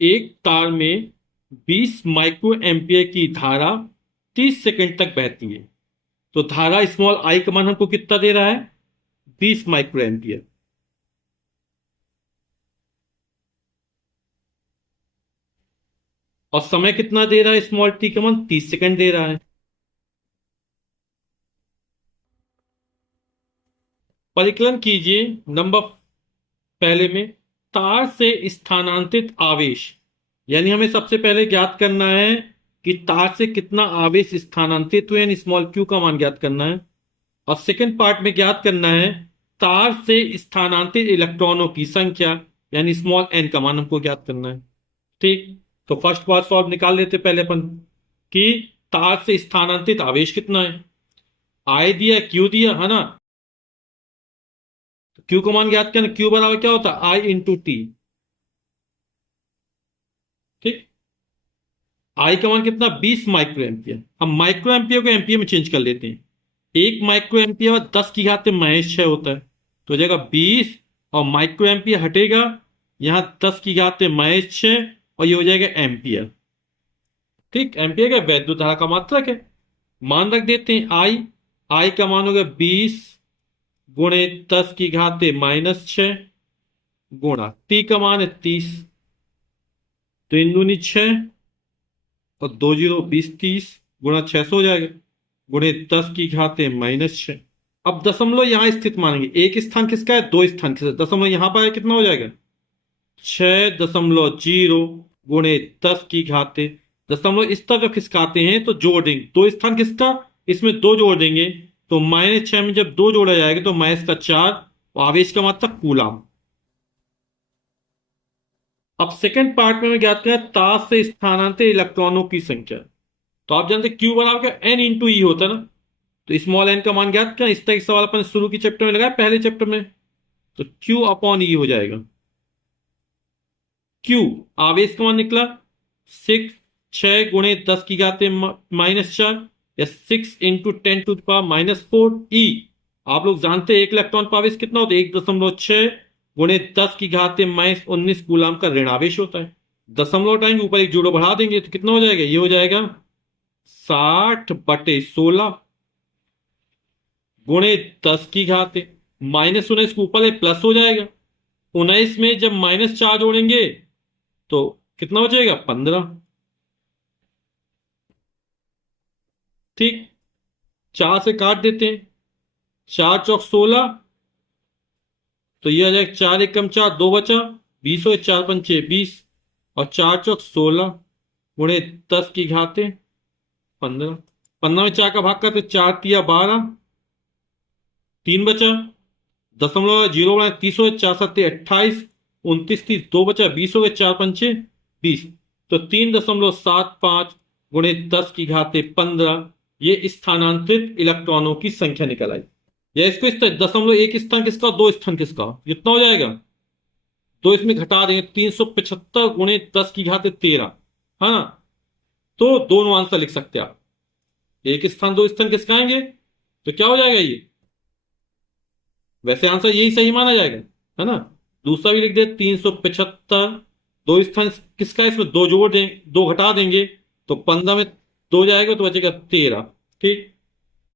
एक तार में 20 माइक्रो एम्पियर की धारा 30 सेकंड तक बहती है। तो धारा स्मॉल आई का मान हमको कितना दे रहा है? 20 माइक्रो एम्पियर। और समय कितना दे रहा है स्मॉल टी का मान? 30 सेकंड दे रहा है। परिकलन कीजिए नंबर पहले में, तार से स्थानांतरित आवेश। यानी हमें सबसे पहले ज्ञात करना है कि तार से कितना आवेश स्थानांतरित हुए, यानी स्मॉल क्यू का मान ज्ञात करना है। और सेकंड पार्ट में ज्ञात करना है तार से स्थानांतरित इलेक्ट्रॉनों की संख्या, यानी स्मॉल एन का मान हमको ज्ञात करना है। ठीक। तो फर्स्ट पार्ट सॉल्व निकाल लेते पहले अपन कि तार से स्थानांतरित आवेश कितना है। आई दिया, क्यू दिया, है ना। क्यू का मान ज्ञात करना, क्यू बराबर क्या होता है? आई इंटू टी। ठीक। आई का मान कितना? 20 माइक्रो एम्पियर। अब माइक्रो एम्पियर को एम्पियर में चेंज कर लेते हैं। एक माइक्रो एम्पियर 10 की घात माइनस 6 होता है। तो हो जाएगा 20, और माइक्रो एम्पियर हटेगा, यहां 10 की घात माइनस 6, और ये हो जाएगा एम्पियर। ठीक। एम्पियर का वैद्युत धारा का मात्रक है। मान रख देते हैं आई। आई का मान होगा 20 गुणे 10 की घात माइनस 6 गुणा टी का मान है 30। तो इन दूनी 6 और 2 जीरो 20, 30 गुणा 600 हो जाएगा, गुणे 10 की घात माइनस 6। अब दशमलव यहां स्थित मानेंगे। एक स्थान किसका है? दो स्थान किसका है? दशमलव यहां पर है, कितना हो जाएगा? 6.0 गुणे 10 की घात। दशमलव इस तरफ खिसकाते हैं तो जोड़ देंगे। दो स्थान किसका? इसमें दो जोड़ देंगे, तो माइनस 6 में जब दो जोड़ा जाएगा तो माइनस का 4, और आवेश का मात्रा कूलम। अब सेकंड पार्ट में ज्ञात करें तार से स्थानांतरित इलेक्ट्रॉनों की संख्या। तो आप जानते हैं क्यू बराबर एन इंटू ई होता है ना। तो स्मॉल एन का मान ज्ञात करें। इस तरह के सवाल अपन शुरू की चैप्टर में लगाया, पहले चैप्टर में। तो क्यू अपॉन ई हो जाएगा। क्यू आवेश का मान निकला 6, 6 गुणे 10 की घात माइनस 4, या 6 × 10⁻⁴ ई। आप लोग जानते हैं एक इलेक्ट्रॉन पर आवेश कितना होता है? 1.6 गुणे 10 की घात माइनस 19 कूलम का ऋण आवेश होता है। दशमलव टाइम ऊपर एक जीरो बढ़ा देंगे तो कितना हो जाएगा? ये हो जाएगा 60/16 गुणे 10 की घात माइनस 19 के ऊपर प्लस हो जाएगा। 19 में जब माइनस 4 जोड़ेंगे तो कितना हो जाएगा? 15। ठीक। 4 से काट देते हैं, 4 चौक 16, तो ये आ जाएगा 4 एकम 4, 2 बचा, 20 हो, 4 पंचे 20, और 4 चौक 16 गुणे 10 की घात 15। 15 में 4 का भाग करते 4 तिया 12, 3 बचा, दशमलव जीरो बनाए 30 हो, 4 सत्ते 28, 29 30, 2 बचा, 20 हो गए, 4 पंचे 20। तो 3.75 गुणे 10 की घात 15, ये स्थानांतरित इलेक्ट्रॉनों की संख्या निकल आई। या इसको इस तरह, दशमलव एक स्थान किसका, दो स्थान किसका, कितना हो जाएगा? तो इसमें घटा देंगे 375 गुणे 10 की घात 13, है ना। तो दोनों आंसर लिख सकते हैं आप। एक स्थान दो स्थान किसका आएंगे, तो क्या हो जाएगा ये? वैसे आंसर यही सही माना जाएगा, है ना। दूसरा भी लिख दे 375, दो स्थान किसका है? इसमें दो जोड़ देंगे, दो घटा देंगे, तो 15 में दो जाएगा तो बचेगा 13। ठीक।